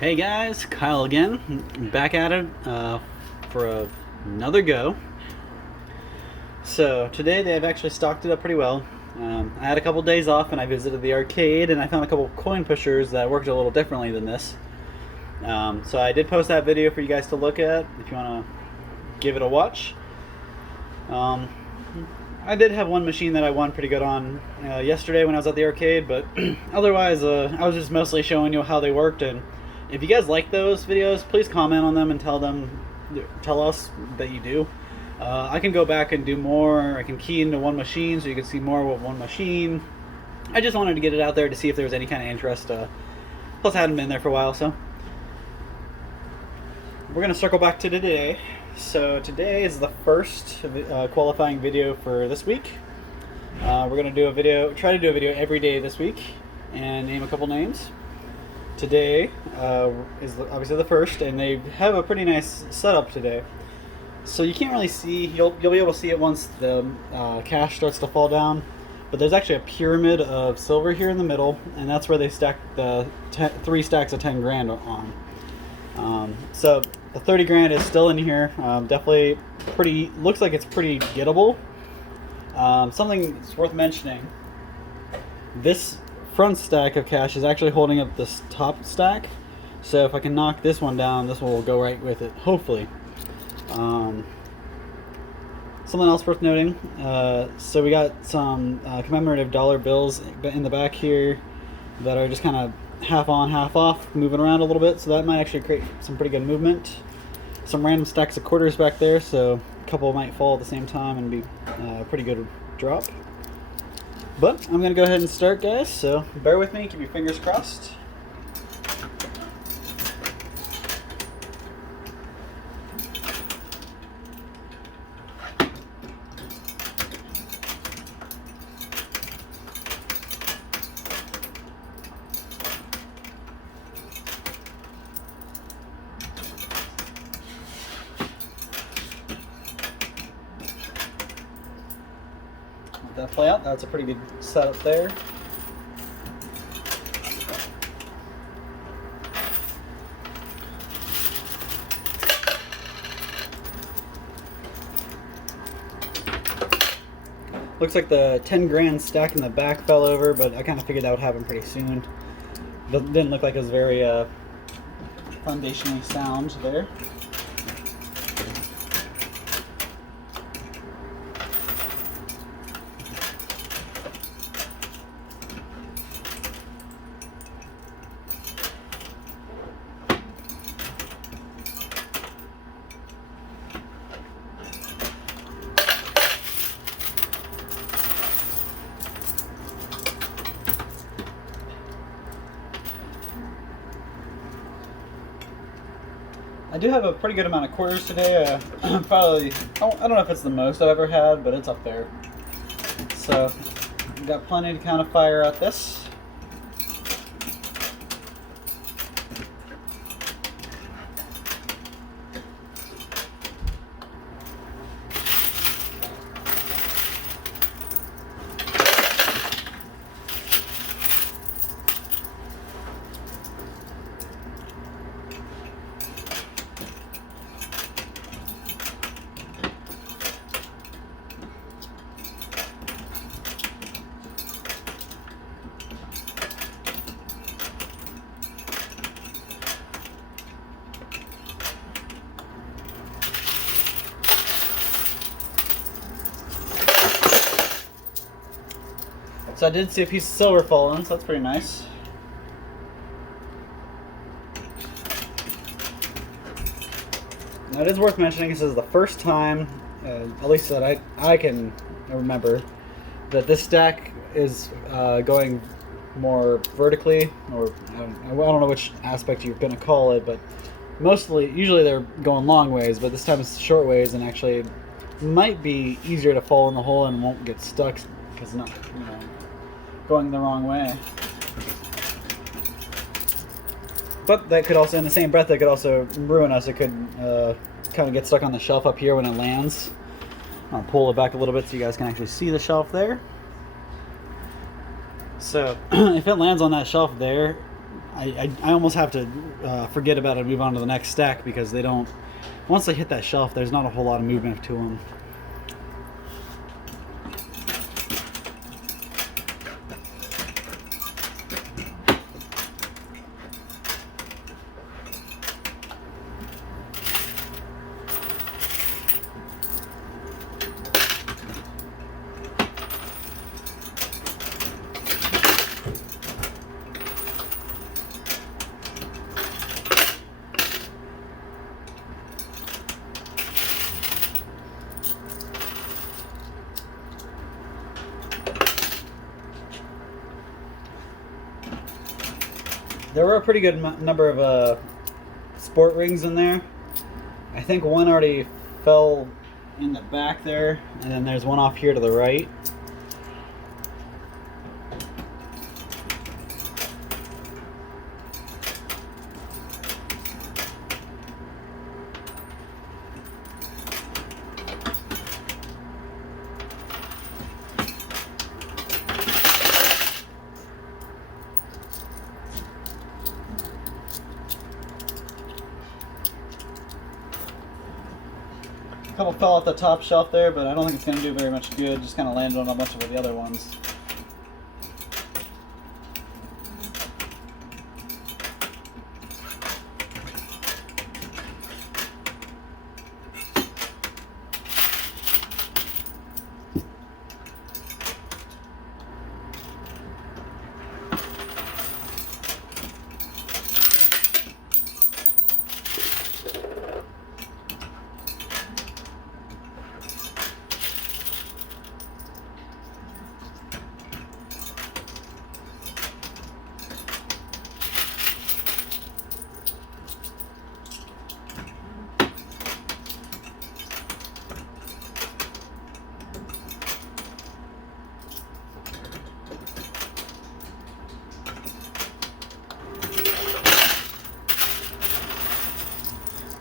Hey guys, Kyle again, back at it for another go. So today they've actually stocked it up pretty well. I had a couple days off and I visited the arcade and I found a couple coin pushers that worked a little differently than this. So I did post that video for you guys to look at if you want to give it a watch. I did have one machine that I won pretty good on yesterday when I was at the arcade, but otherwise I was just mostly showing you how they worked. And if you guys like those videos, please comment on them and tell us that you do. I can go back and do more. I can key into one machine so you can see more with one machine. I just wanted to get it out there to see if there was any kind of interest. Plus, I hadn't been there for a while, so we're gonna circle back to today. So today is the first qualifying video for this week. We're gonna try to do a video every day this week, and name a couple names. Today is obviously the first, and they have a pretty nice setup today. So you can't really see, you'll be able to see it once the cash starts to fall down, but there's actually a pyramid of silver here in the middle, and that's where they stack the 3 stacks of 10 grand on. So the 30 grand is still in here. Definitely looks like it's pretty gettable. Something that's worth mentioning, this front stack of cash is actually holding up this top stack, so if I can knock this one down, this one will go right with it, hopefully. Something else worth noting, so we got some commemorative dollar bills in the back here that are just kind of half on, half off, moving around a little bit, so that might actually create some pretty good movement. Some random stacks of quarters back there, so a couple might fall at the same time and be a pretty good drop. But I'm going to go ahead and start, guys, so bear with me, keep your fingers crossed. Let that play out. That's a pretty good setup there. Looks like the 10 grand stack in the back fell over, but I kind of figured that would happen pretty soon. Didn't look like it was very foundationally sound there. I do have a pretty good amount of quarters today. Probably, I don't know if it's the most I've ever had, but it's up there. So, I've got plenty to kind of fire at this. So I did see a piece of silver falling, so that's pretty nice. Now it is worth mentioning, this is the first time, at least that I can remember, that this stack is going more vertically, or I don't know which aspect you're going to call it, but usually they're going long ways, but this time it's short ways, and actually might be easier to fall in the hole and won't get stuck because it's not, going the wrong way. But that could also, in the same breath, that could also ruin us. It could kind of get stuck on the shelf up here when it lands. I'll pull it back a little bit so you guys can actually see the shelf there. So if it lands on that shelf there, I almost have to forget about it and move on to the next stack because they don't. Once they hit that shelf, there's not a whole lot of movement to them. There were a pretty good number of sport rings in there. I think one already fell in the back there, and then there's one off here to the right. A couple fell off the top shelf there, but I don't think it's going to do very much good. Just kind of landed on a bunch of the other ones.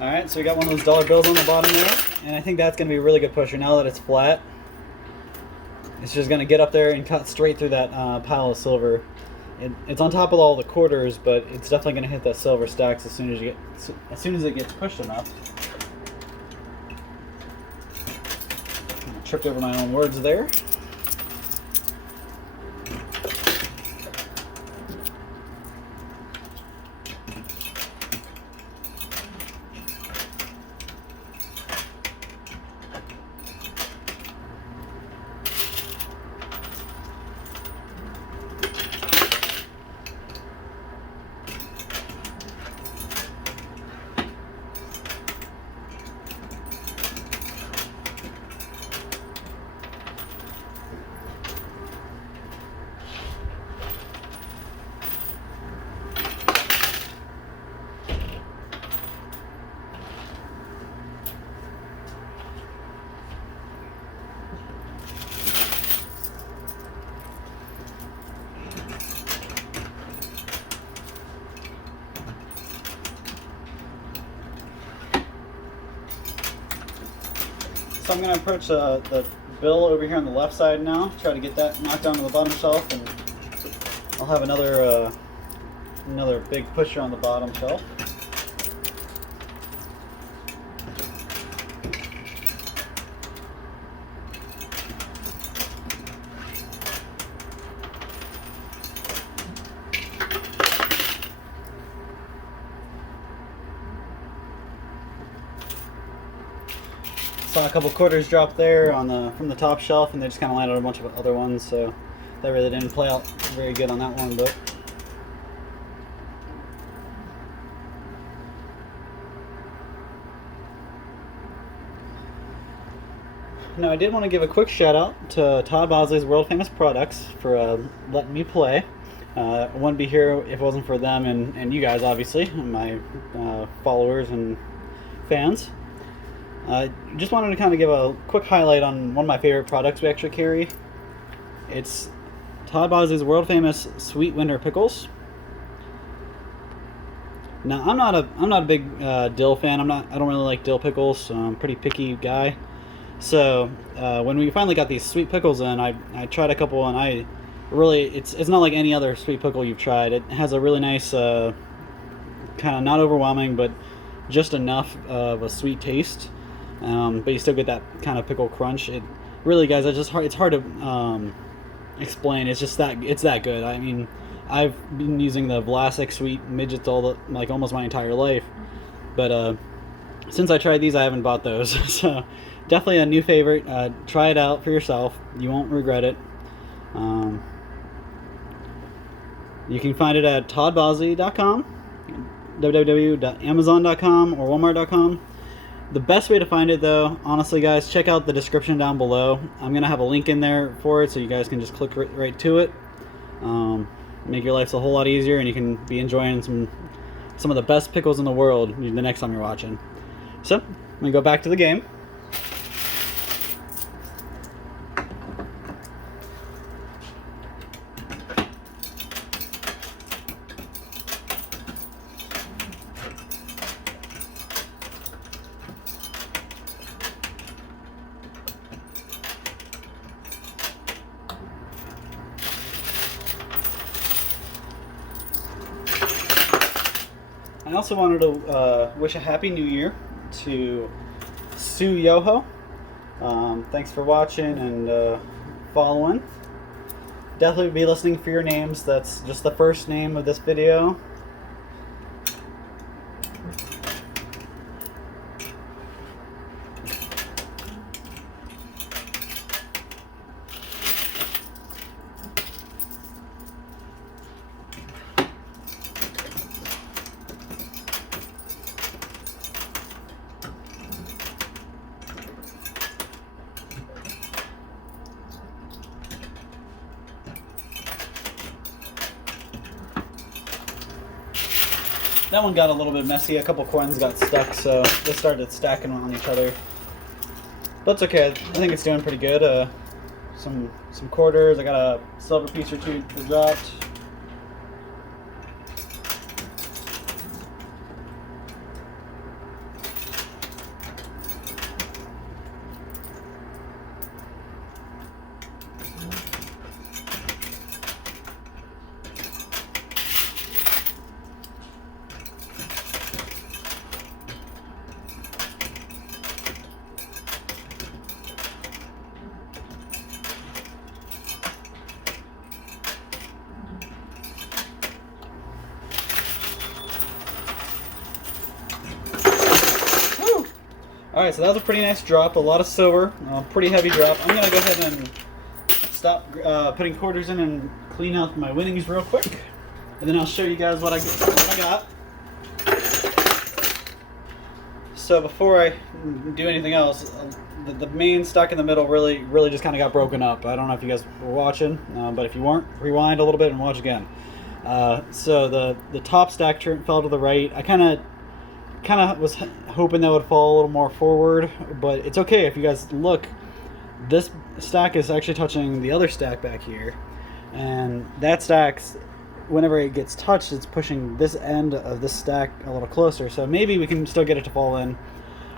Alright, so we got one of those dollar bills on the bottom there, and I think that's going to be a really good pusher now that it's flat. It's just going to get up there and cut straight through that pile of silver. It's on top of all the quarters, but it's definitely going to hit that silver stacks as soon as it gets pushed enough. I tripped over my own words there. So I'm going to approach the bill over here on the left side now, try to get that knocked down to the bottom shelf, and I'll have another big pusher on the bottom shelf. Saw a couple quarters drop there from the top shelf, and they just kind of landed on a bunch of other ones, so that really didn't play out very good on that one. But now I did want to give a quick shout out to Todd Bosley's World Famous Products for letting me play. I wouldn't be here if it wasn't for them and you guys, obviously, my followers and fans. Just wanted to kind of give a quick highlight on one of my favorite products we actually carry. It's Todd Bosley's world famous Sweet Winter Pickles. Now I'm not a big dill fan. I don't really like dill pickles. So I'm a pretty picky guy. So when we finally got these sweet pickles in, I tried a couple and really, it's not like any other sweet pickle you've tried. It has a really nice, kind of not overwhelming, but just enough of a sweet taste. But you still get that kind of pickle crunch. It really, guys, it's hard to explain. It's just that it's that good. I mean, I've been using the Vlasic sweet midgets almost my entire life, but since I tried these, I haven't bought those. So definitely a new favorite. Try it out for yourself. You won't regret it. You can find it at toddbosley.com, www.amazon.com, or walmart.com. The best way to find it, though, honestly, guys, check out the description down below. I'm going to have a link in there for it, so you guys can just click right to it. Make your life a whole lot easier, and you can be enjoying some of the best pickles in the world the next time you're watching. So, I'm going to go back to the game. I also wanted to wish a Happy New Year to Sue Yoho. Thanks for watching and following. Definitely be listening for your names. That's just the first name of this video. That one got a little bit messy. A couple coins got stuck, so they started stacking on each other. But it's okay. I think it's doing pretty good. Some quarters. I got a silver piece or two that dropped. Alright, so that was a pretty nice drop, a lot of silver, pretty heavy drop. I'm going to go ahead and stop putting quarters in and clean out my winnings real quick. And then I'll show you guys what I got. So before I do anything else, the main stack in the middle really just kind of got broken up. I don't know if you guys were watching, but if you weren't, rewind a little bit and watch again. So the top stack fell to the right. I kind of was hoping that would fall a little more forward, but it's okay. If you guys look, this stack is actually touching the other stack back here, and that stack's, whenever it gets touched, it's pushing this end of this stack a little closer, so maybe we can still get it to fall in.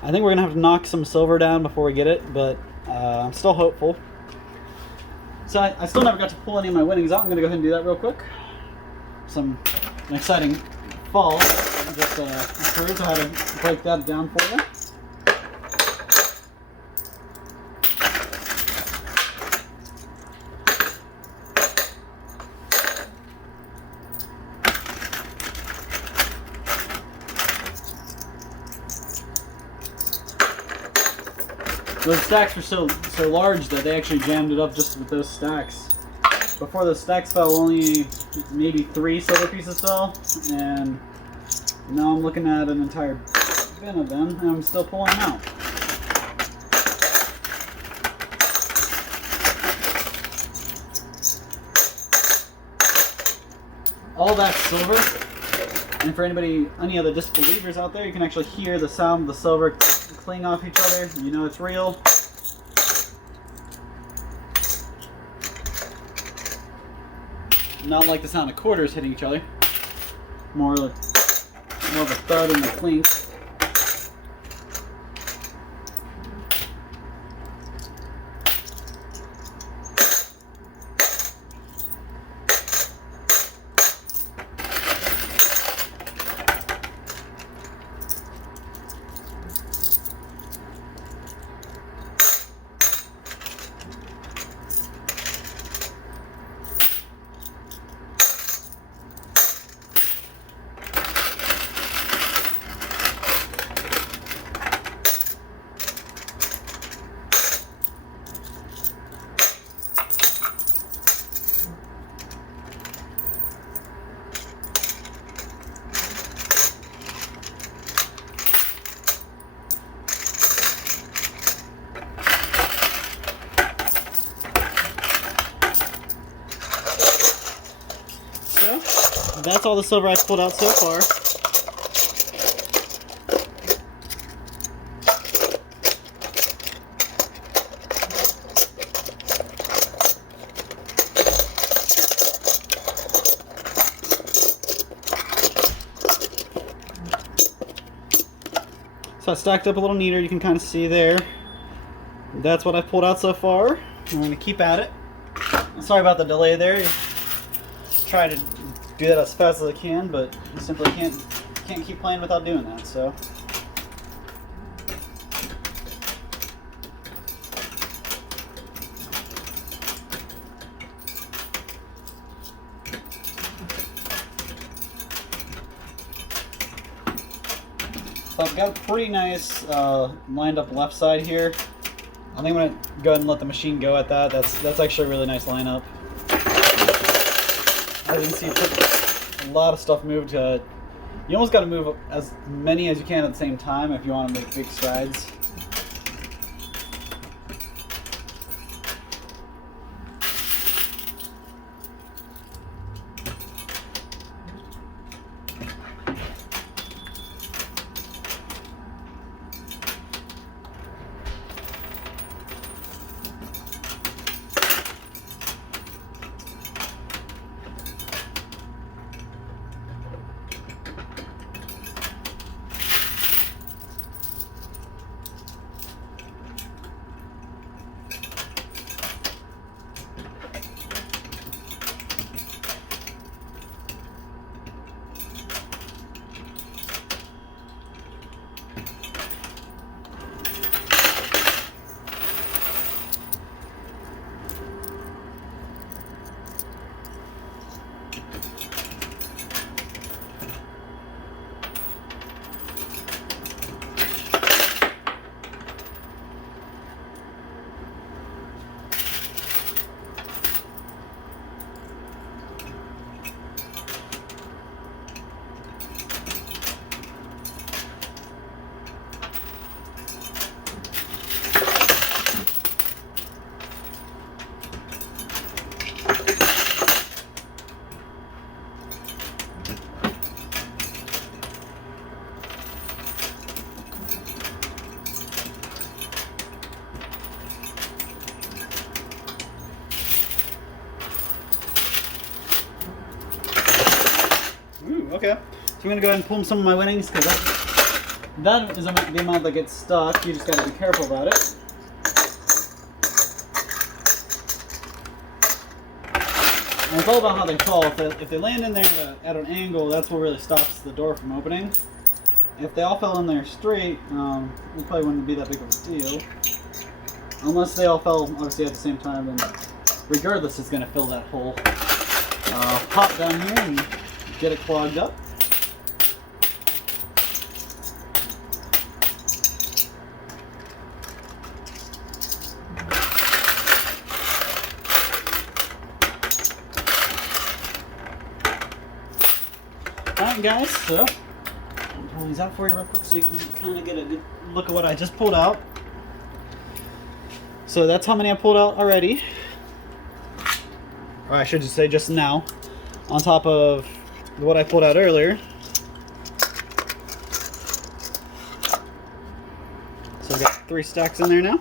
I think we're gonna have to knock some silver down before we get it, but I'm still hopeful. So I still never got to pull any of my winnings out. I'm gonna go ahead and do that real quick. An exciting fall. Just prove how to break that down for you. Those stacks were so large that they actually jammed it up just with those stacks. Before those stacks fell, only maybe 3 silver pieces fell, and now I'm looking at an entire bin of them, and I'm still pulling them out. All that silver, and for any of the disbelievers out there, you can actually hear the sound of the silver cling off each other. You know it's real. Not like the sound of quarters hitting each other. More of a thud and a clink. that's all the silver I've pulled out so far. So I stacked up a little neater, you can kind of see there. That's what I've pulled out so far. I'm going to keep at it. Sorry about the delay there. Try to do that as fast as I can, but you simply can't keep playing without doing that. So I've got a pretty nice lined up left side here. I think I'm gonna go ahead and let the machine go at that. That's actually a really nice lineup. As you can see, a lot of stuff moved. You almost got to move as many as you can at the same time if you want to make big strides. Okay, so I'm gonna go ahead and pull some of my winnings because that is the amount that gets stuck. You just gotta be careful about it. And it's all about how they fall. If they land in there at an angle, that's what really stops the door from opening. If they all fell in there straight, it probably wouldn't be that big of a deal. Unless they all fell obviously at the same time, then regardless, it's gonna fill that hole. Hop down here and get it clogged up. Alright guys, so I'll pull these out for you real quick so you can kind of get a good look at what I just pulled out. So that's how many I pulled out already. Or I should just say just now. On top of what I pulled out earlier. So I've got 3 stacks in there now.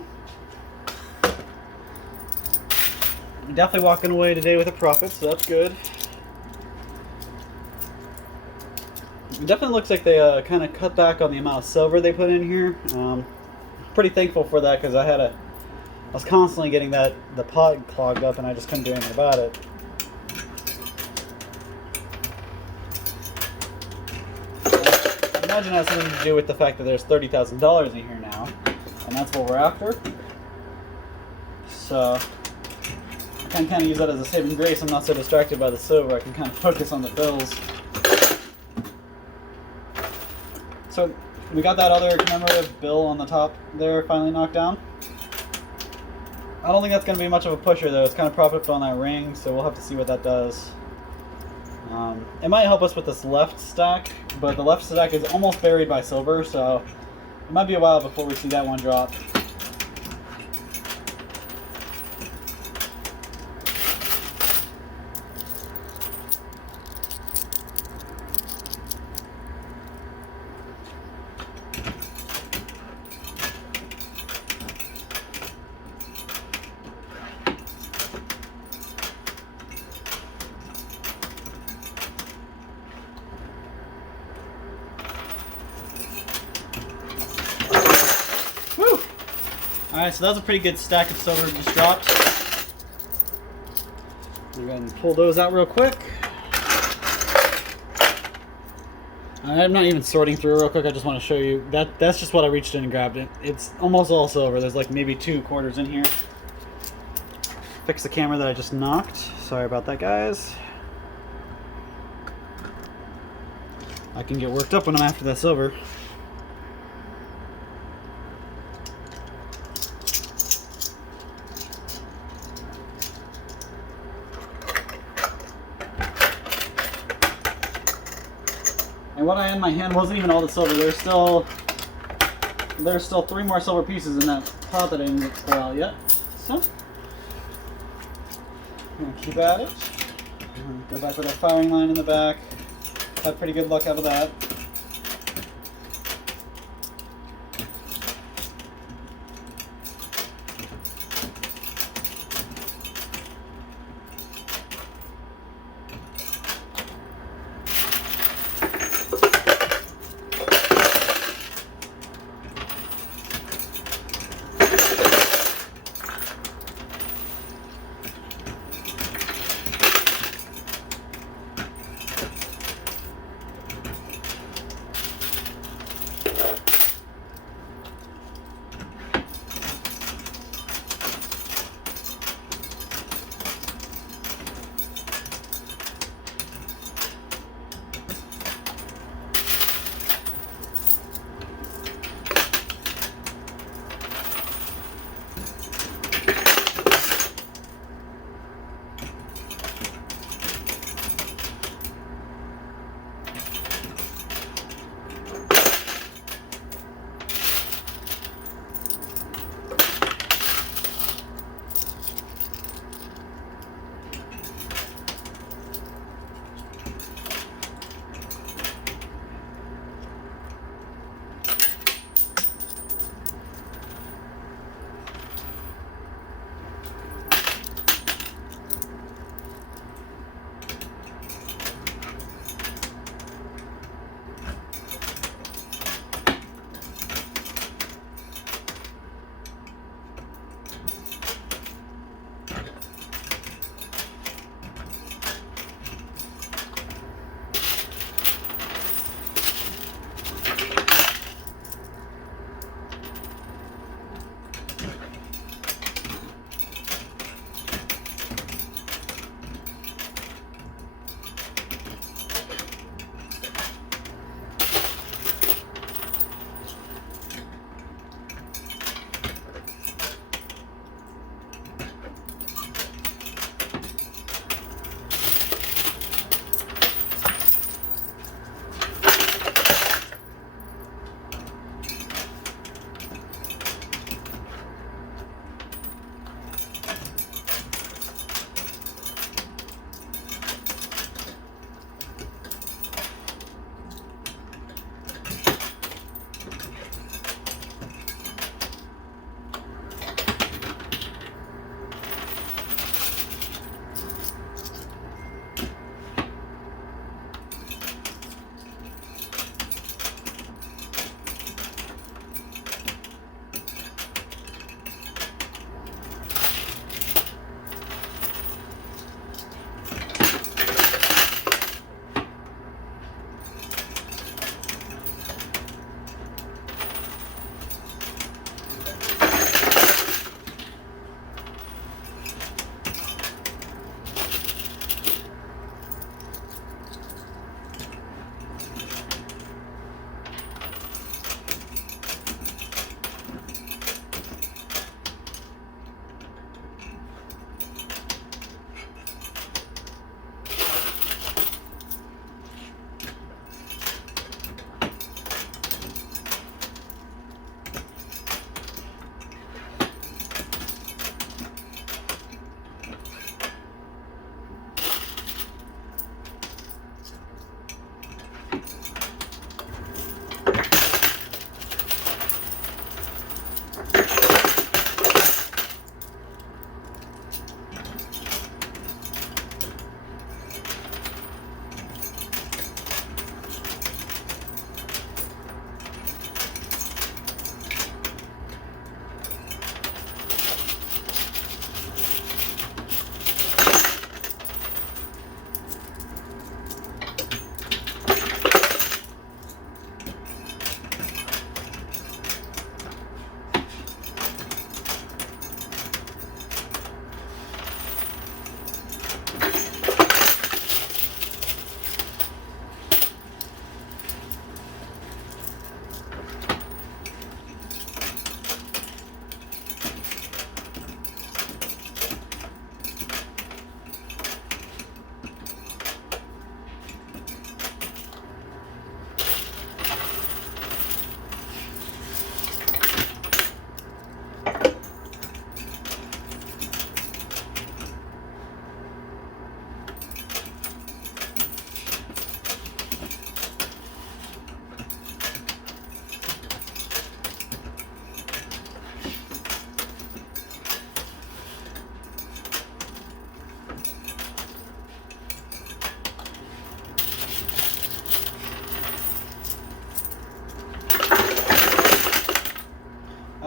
I'm definitely walking away today with a profit, so that's good. It definitely looks like they kind of cut back on the amount of silver they put in here. Pretty thankful for that because I was constantly getting the pot clogged up and I just couldn't do anything about it. I imagine it has something to do with the fact that there's $30,000 in here now, and that's what we're after. So I can kind of use that as a saving grace. I'm not so distracted by the silver. I can kind of focus on the bills. So we got that other commemorative bill on the top there finally knocked down. I don't think that's going to be much of a pusher though. It's kind of propped up on that ring, so we'll have to see what that does. It might help us with this left stack, but the left stack is almost buried by silver, so it might be a while before we see that one drop. Alright, so that was a pretty good stack of silver just dropped. We're going to pull those out real quick. I'm not even sorting through real quick. I just want to show you that's just what I reached in and grabbed it. It's almost all silver. There's like maybe 2 quarters in here. Fix the camera that I just knocked. Sorry about that, guys. I can get worked up when I'm after that silver. And what I had in my hand wasn't even all the silver. There's still 3 more silver pieces in that pot that I didn't pull out yet. So I'm gonna keep at it. Go back with our firing line in the back. Had pretty good luck out of that.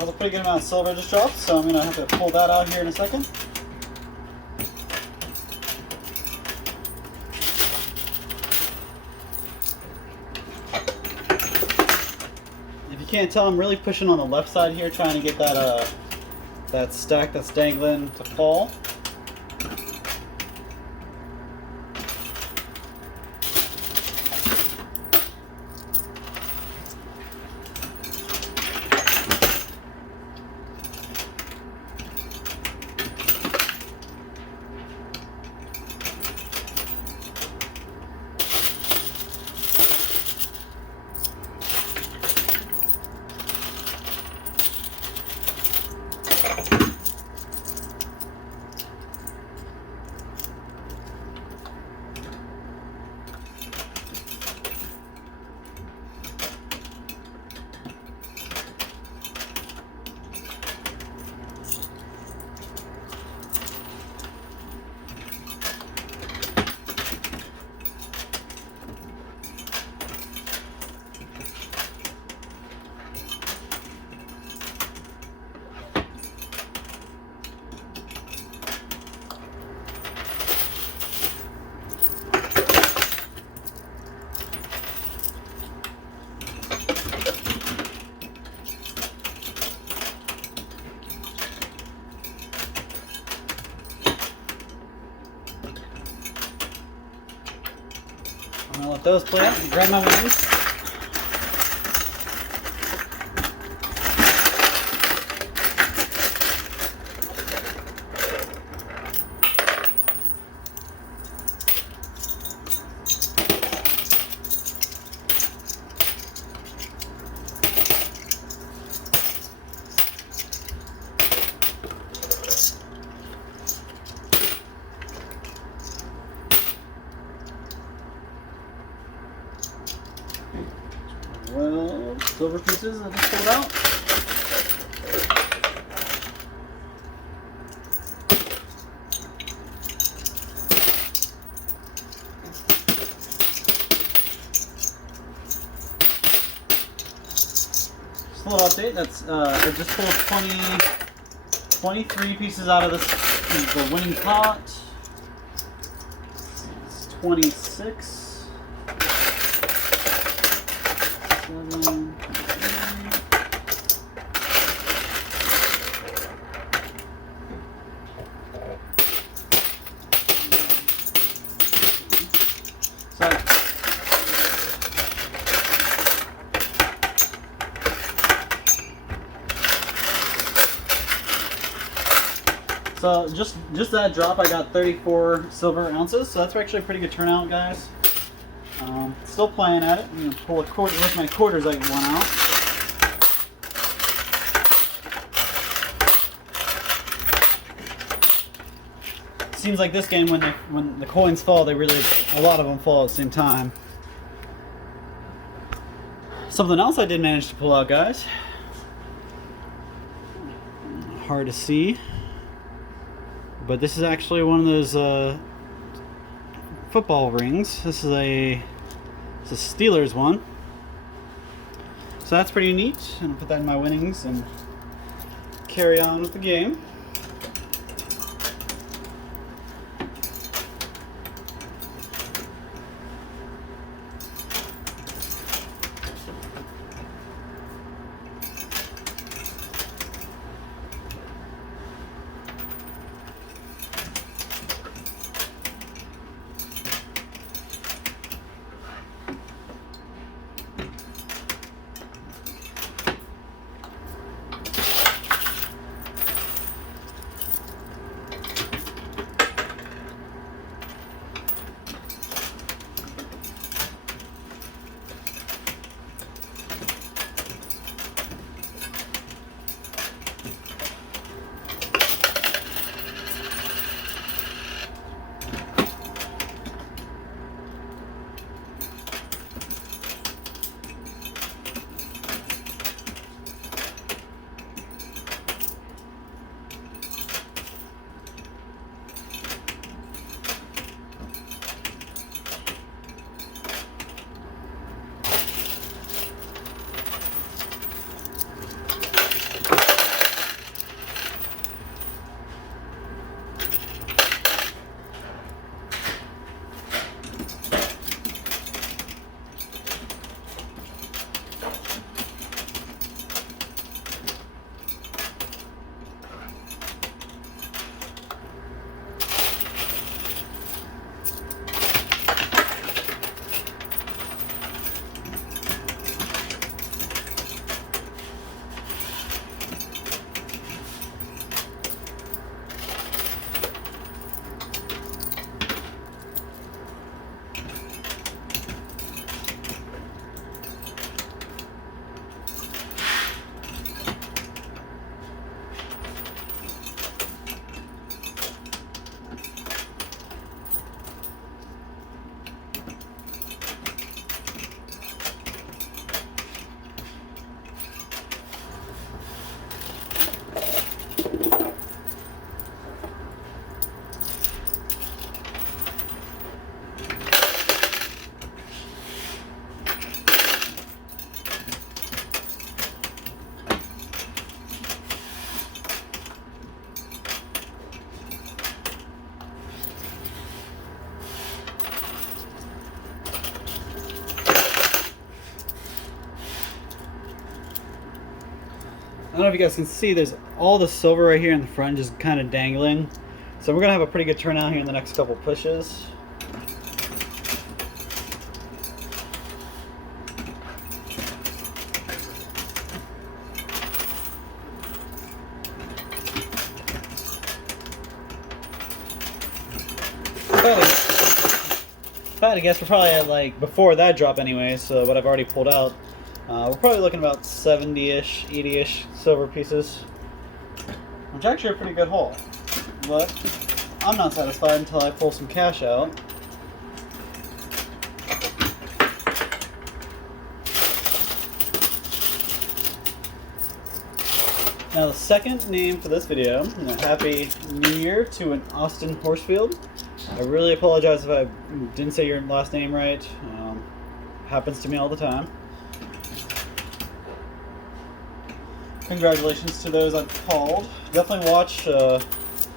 was a pretty good amount of silver just dropped, so I'm going to have to pull that out here in a second. If you can't tell, I'm really pushing on the left side here, trying to get that that stack that's dangling to fall. I'm gonna let those play out and grab my wings. Well, silver pieces, I just pulled out. Just a little update, that's, I just pulled 23 pieces out of this, the winning pot. It's 26. 7, 8. So just that drop, I got 34 silver ounces. So that's actually a pretty good turnout, guys. Still playing at it. I'm gonna pull a quarter with my quarters. I get one out. Seems like this game, when the coins fall, a lot of them fall at the same time. Something else I did manage to pull out, guys. Hard to see, but this is actually one of those football rings. This is a Steelers one. So that's pretty neat. I'm gonna put that in my winnings and carry on with the game. don't know if you guys can see, there's all the silver right here in the front just kind of dangling. So we're going to have a pretty good turnout here in the next couple pushes. If I had to guess, we're probably at, like, before that drop anyway, so what I've already pulled out, we're probably looking about 70-ish, 80-ish silver pieces, which actually are a pretty good haul. But I'm not satisfied until I pull some cash out. Now the second name for this video, Happy New Year to an Austin Horsfield. I really apologize if I didn't say your last name right. Happens to me all the time. Congratulations to those I've called. Definitely watch the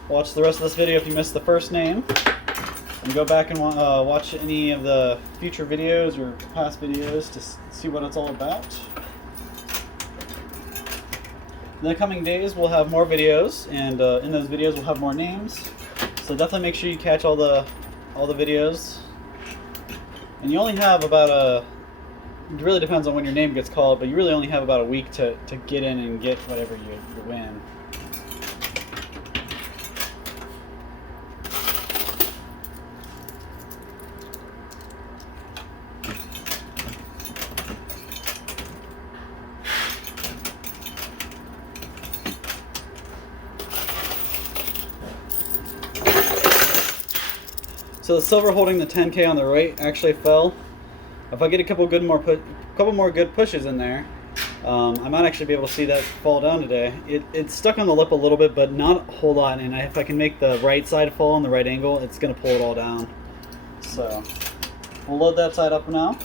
rest of this video if you missed the first name. And go back and watch any of the future videos or past videos to see what it's all about. In the coming days we'll have more videos, and in those videos we'll have more names. So definitely make sure you catch all the videos. And you only have about it really depends on when your name gets called, but you really only have about a week to get in and get whatever you win. So the silver holding the 10K on the right actually fell. If I get a couple more good pushes in there, I might actually be able to see that fall down today. It's stuck on the lip a little bit, but not a whole lot. And if I can make the right side fall on the right angle, it's going to pull it all down. So we'll load that side up now.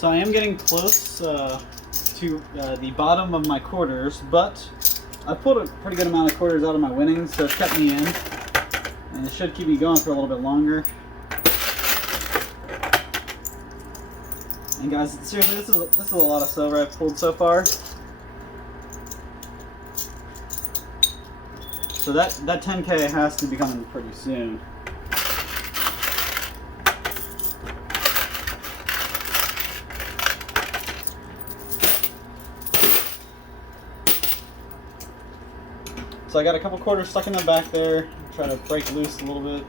So I am getting close to the bottom of my quarters, but I pulled a pretty good amount of quarters out of my winnings, so it's kept me in, and it should keep me going for a little bit longer. And guys, seriously, this is a lot of silver I've pulled so far. So that 10K has to be coming pretty soon. So I got a couple quarters stuck in the back there. Try to break loose a little bit.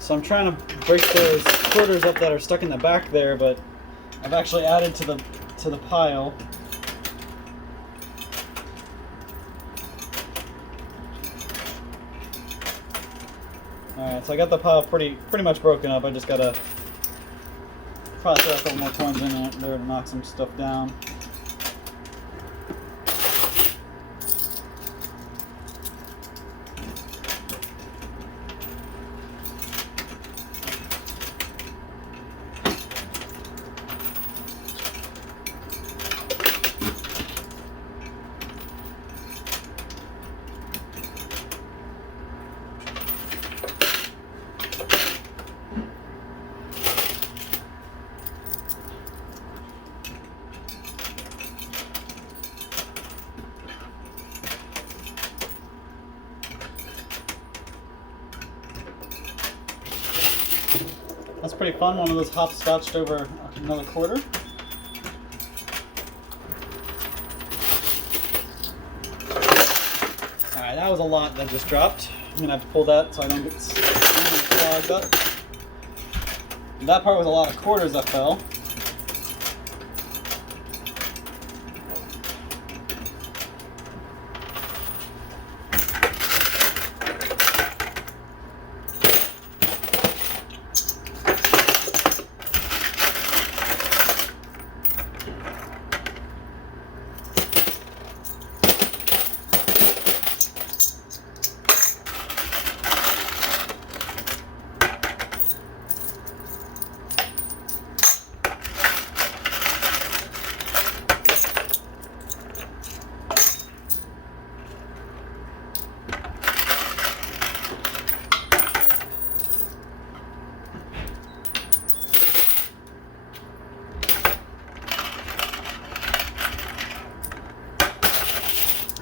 So I'm trying to break those quarters up that are stuck in the back there, but I've actually added to the pile. Alright, so I got the pile pretty much broken up. I just gotta probably throw a couple more coins in there to knock some stuff down. That's pretty fun, one of those hopscotched over another quarter. Alright, that was a lot that just dropped. I'm gonna have to pull that so I don't get clogged up. And that part was a lot of quarters that fell.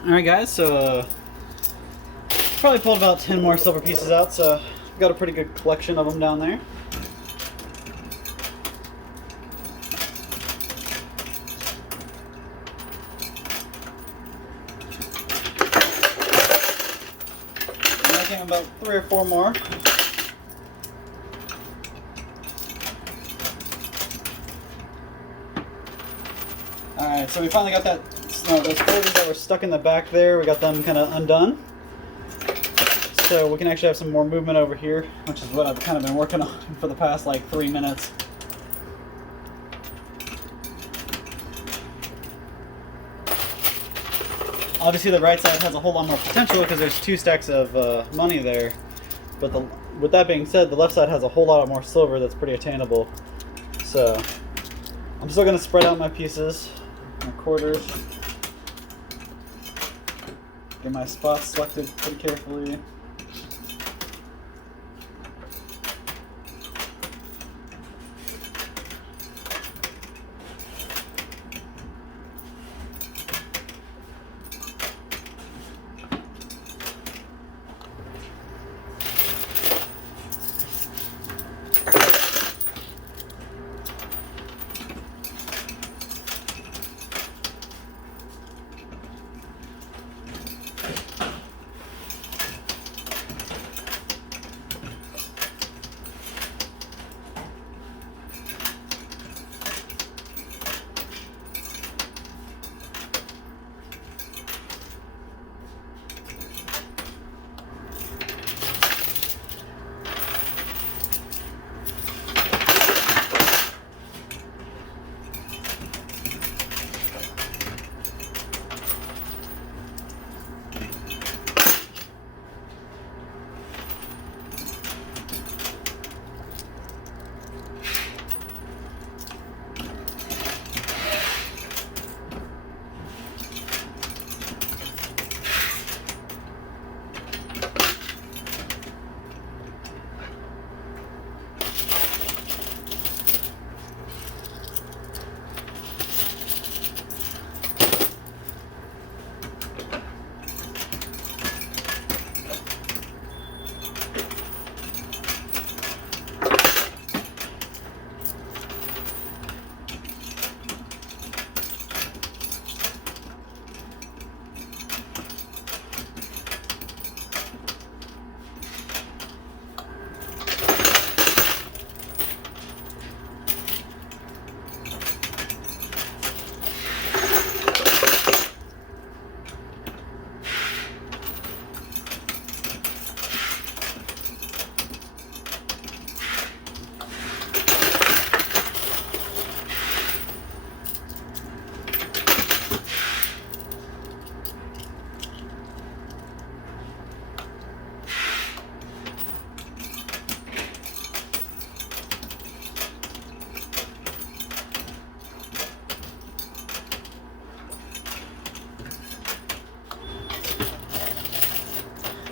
Alright guys, so probably pulled about 10 more silver pieces out, so got a pretty good collection of them down there. And I think about 3 or 4 more. Alright, so we finally got that. Those quarters that were stuck in the back there, we got them kind of undone. So we can actually have some more movement over here, which is what I've kind of been working on for the past like 3 minutes. Obviously the right side has a whole lot more potential because there's 2 stacks of money there. But with that being said, the left side has a whole lot more silver that's pretty attainable. So I'm still going to spread out my pieces, my quarters. Get my spots selected pretty carefully.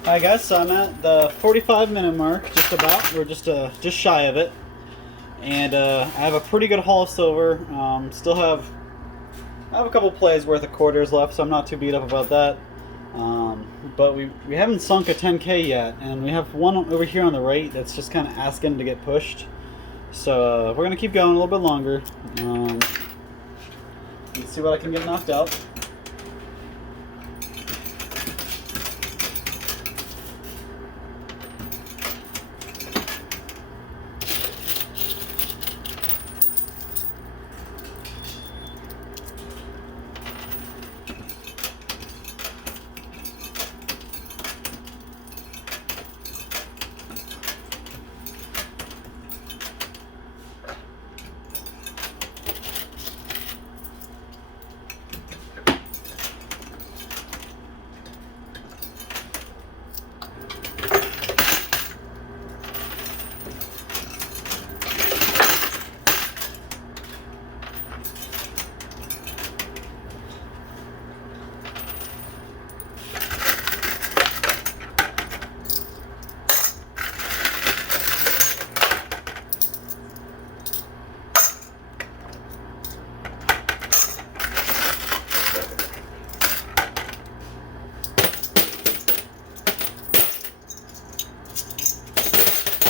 Alright guys, so I'm at the 45-minute mark, just about. We're just shy of it. And I have a pretty good haul of silver. I have a couple plays worth of quarters left, so I'm not too beat up about that. But we haven't sunk a 10K yet, and we have one over here on the right that's just kind of asking to get pushed. So we're gonna keep going a little bit longer. Let's see what I can get knocked out.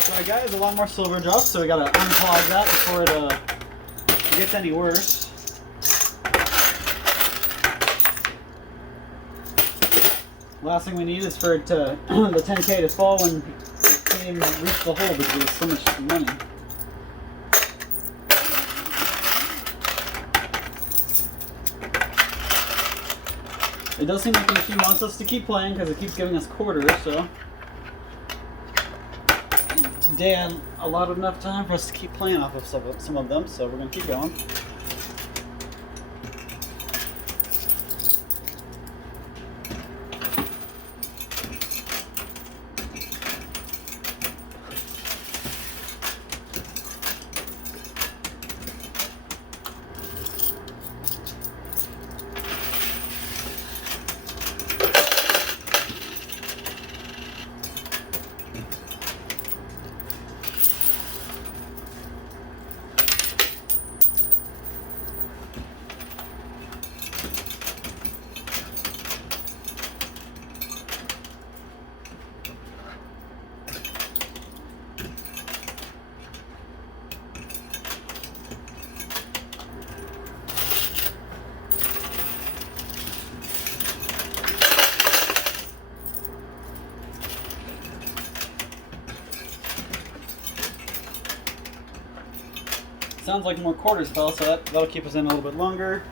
Alright guys, a lot more silver drops, so we gotta unclog that before it gets any worse. Last thing we need is for it to, the 10K to fall when the team reach the hole because there's so much money. It does seem like the machine wants us to keep playing because it keeps giving us quarters, so today I allotted enough time for us to keep playing off of some of them, so we're going to keep going. Sounds like more quarters fell, so that'll keep us in a little bit longer.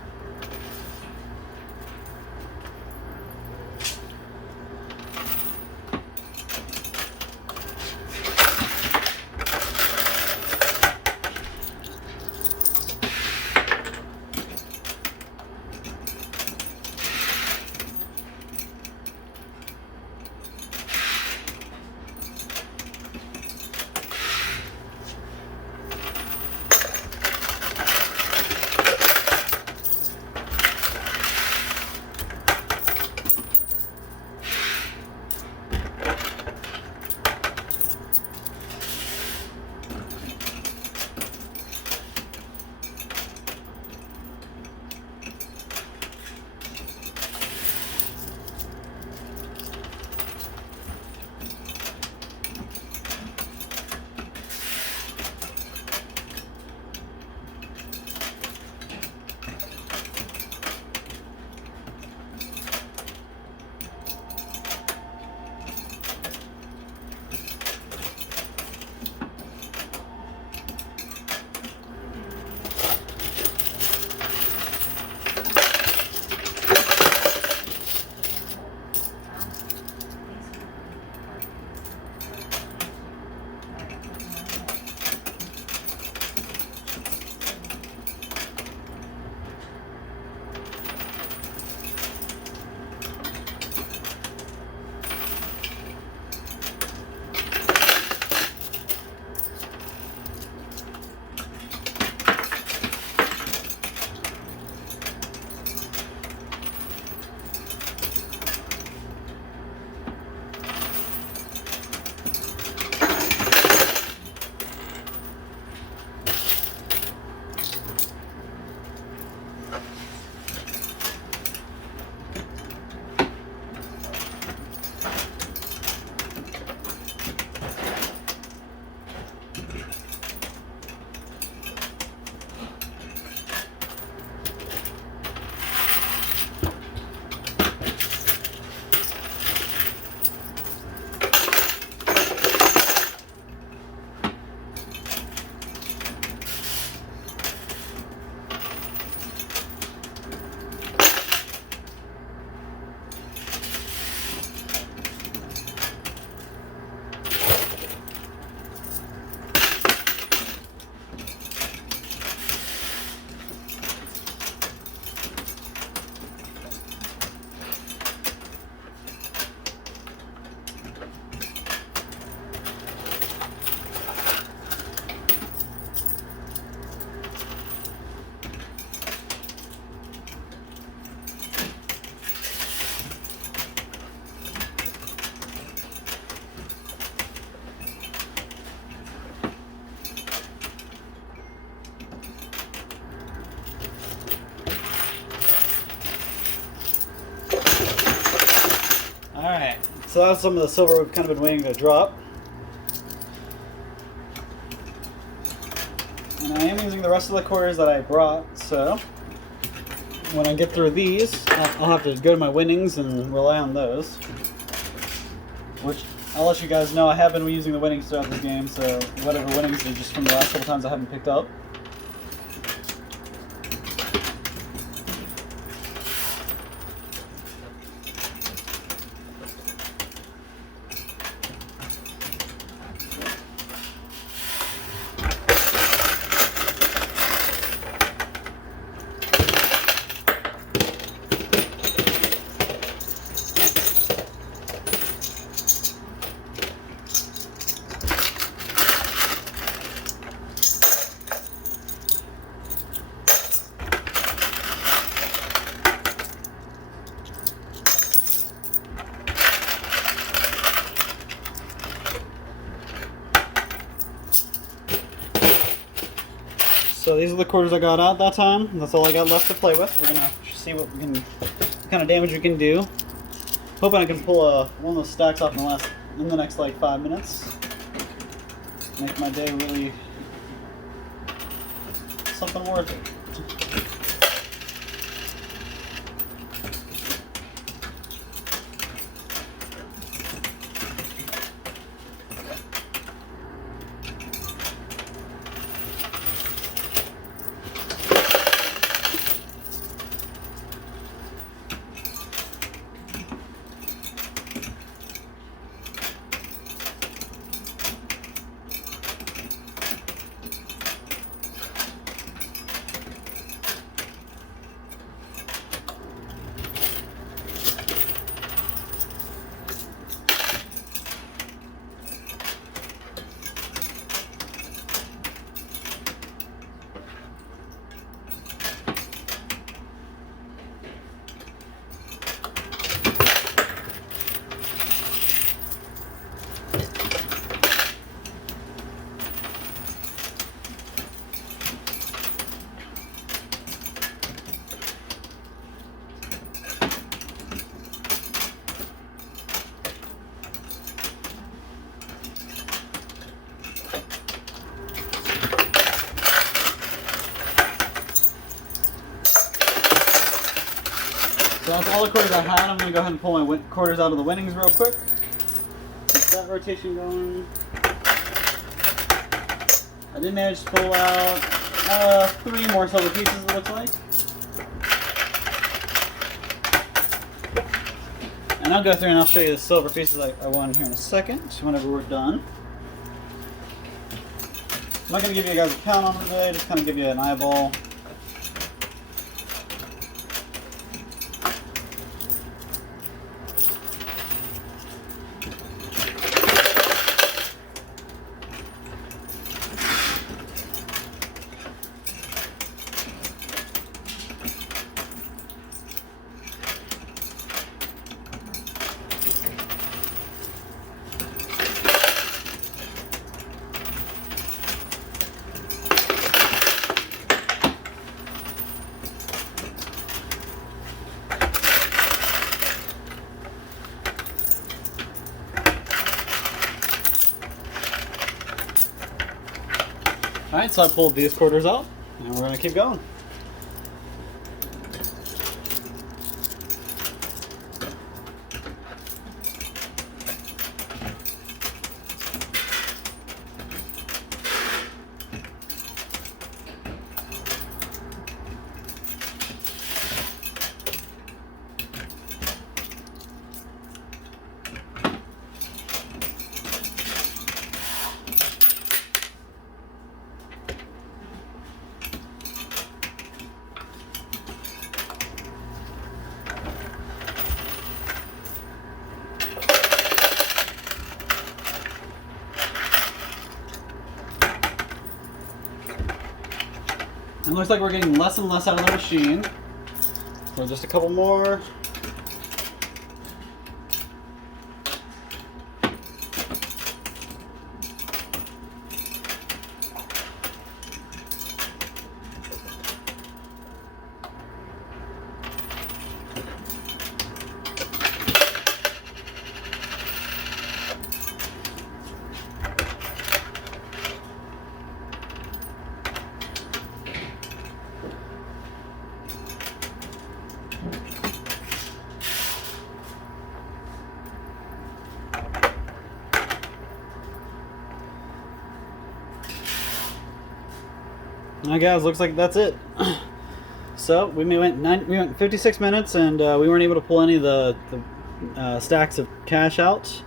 So that's some of the silver we've kind of been waiting to drop. And I am using the rest of the quarters that I brought, so when I get through these, I'll have to go to my winnings and rely on those. Which, I'll let you guys know, I have been using the winnings throughout this game, so whatever winnings are just from the last couple times I haven't picked up. So these are the quarters I got out that time. That's all I got left to play with. We're gonna see what kind of damage we can do. Hoping I can pull one of those stacks off in the next like 5 minutes. Make my day really something worth it. So that's all the quarters I had. I'm going to go ahead and pull my quarters out of the winnings real quick. Get that rotation going. I did manage to pull out 3 more silver pieces, it looks like. And I'll go through and I'll show you the silver pieces I won here in a second, whenever we're done. I'm not going to give you guys a count on today, just kind of give you an eyeball. Alright, so I pulled these quarters out, and we're going to keep going. It looks like we're getting less and less out of the machine. So just a couple more. Alright guys, looks like that's it. So we went 56 minutes and we weren't able to pull any of the stacks of cash out.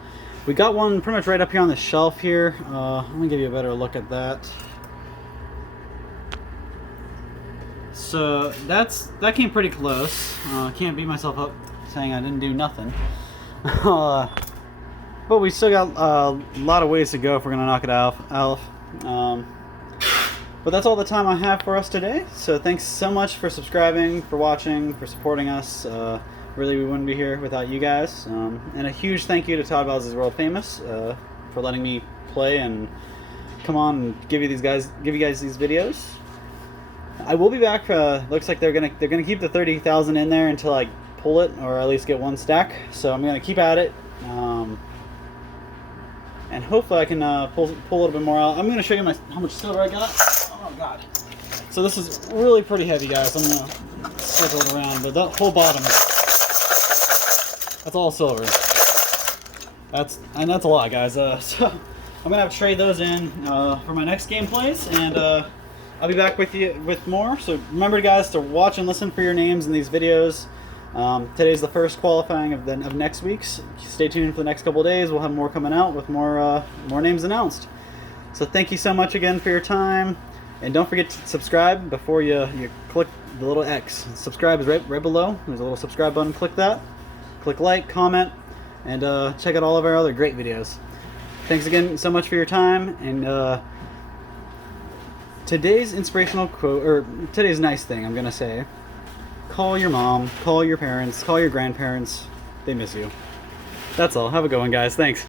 We got one pretty much right up here on the shelf here. Let me give you a better look at that. So that came pretty close. Can't beat myself up saying I didn't do nothing. But we still got a lot of ways to go if we're gonna knock it out. But that's all the time I have for us today. So thanks so much for subscribing, for watching, for supporting us. Really, we wouldn't be here without you guys. And a huge thank you to Todd Bowser's World Famous for letting me play and come on and give you guys these videos. I will be back. Looks like they're gonna keep the 30,000 in there until I pull it, or at least get one stack. So I'm gonna keep at it, and hopefully I can pull a little bit more out. I'm gonna show you how much silver I got. Oh god! So this is really pretty heavy, guys. I'm gonna circle it around, but that whole bottom, that's all silver. That's a lot, guys. So I'm gonna have to trade those in for my next gameplays, and I'll be back with you with more. So remember, guys, to watch and listen for your names in these videos. Today's the first qualifying of next week's. Stay tuned for the next couple of days. We'll have more coming out with more names announced. So thank you so much again for your time, and don't forget to subscribe before you click the little X. Subscribe is right below. There's a little subscribe button. Click that. Click like, comment, and check out all of our other great videos. Thanks again so much for your time, and today's inspirational quote, or today's nice thing, I'm gonna say: call your mom, call your parents, call your grandparents. They miss you. That's all. Have a good one, guys. Thanks.